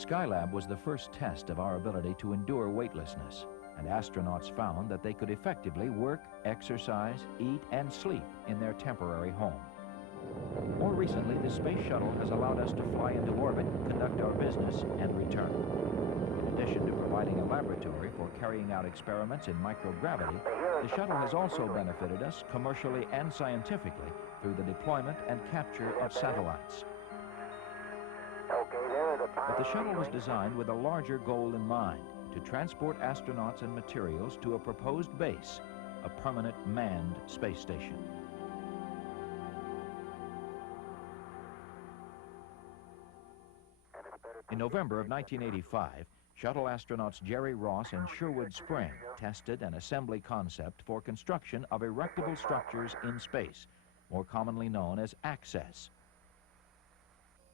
Skylab was the first test of our ability to endure weightlessness, and astronauts found that they could effectively work, exercise, eat, and sleep in their temporary home. More recently, the space shuttle has allowed us to fly into orbit, conduct our business, and return. In addition to providing a laboratory for carrying out experiments in microgravity, the shuttle has also benefited us commercially and scientifically through the deployment and capture of satellites. But the shuttle was designed with a larger goal in mind, to transport astronauts and materials to a proposed base, a permanent manned space station. In November of 1985, shuttle astronauts Jerry Ross and Sherwood Spring tested an assembly concept for construction of erectable structures in space, more commonly known as access.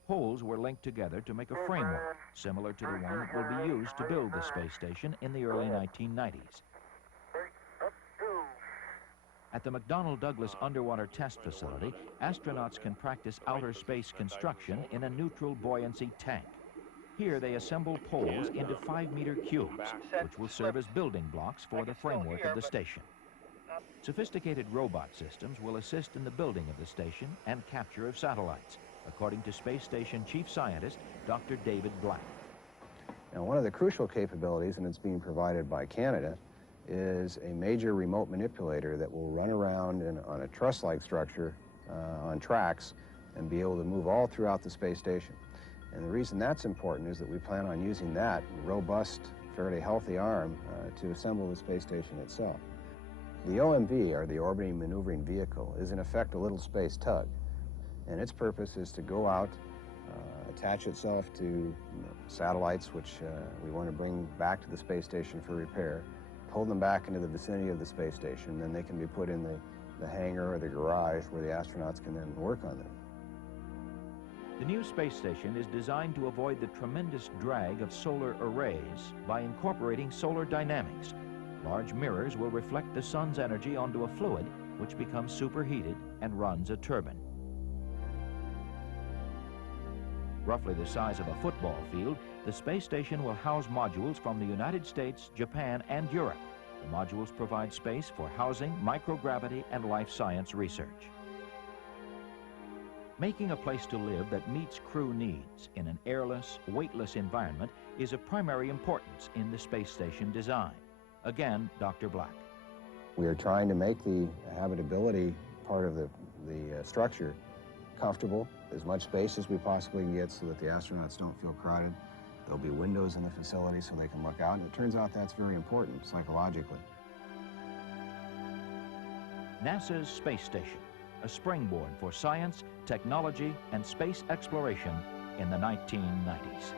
Poles were linked together to make a framework, similar to the one that will be used to build the space station in the early 1990s. At the McDonnell Douglas Underwater Test Facility, astronauts can practice outer space construction in a neutral buoyancy tank. Here they assemble poles into 5-meter cubes, which will serve as building blocks for the framework of the station. Sophisticated robot systems will assist in the building of the station and capture of satellites, according to Space Station Chief Scientist Dr. David Black. Now, one of the crucial capabilities, and it's being provided by Canada, is a major remote manipulator that will run around on a truss-like structure on tracks and be able to move all throughout the space station. And the reason that's important is that we plan on using that robust, fairly healthy arm to assemble the space station itself. The OMV, or the Orbiting Maneuvering Vehicle, is in effect a little space tug. And its purpose is to go out, attach itself to satellites which we want to bring back to the space station for repair, pull them back into the vicinity of the space station, then they can be put in the hangar or the garage where the astronauts can then work on them. The new space station is designed to avoid the tremendous drag of solar arrays by incorporating solar dynamics. Large mirrors will reflect the sun's energy onto a fluid which becomes superheated and runs a turbine. Roughly the size of a football field, the space station will house modules from the United States, Japan, and Europe. The modules provide space for housing, microgravity, and life science research. Making a place to live that meets crew needs in an airless, weightless environment is of primary importance in the space station design. Again, Dr. Black. We are trying to make the habitability part of the structure comfortable, as much space as we possibly can get so that the astronauts don't feel crowded. There'll be windows in the facility so they can look out, and it turns out that's very important psychologically. NASA's space station, a springboard for science, technology, and space exploration in the 1990s.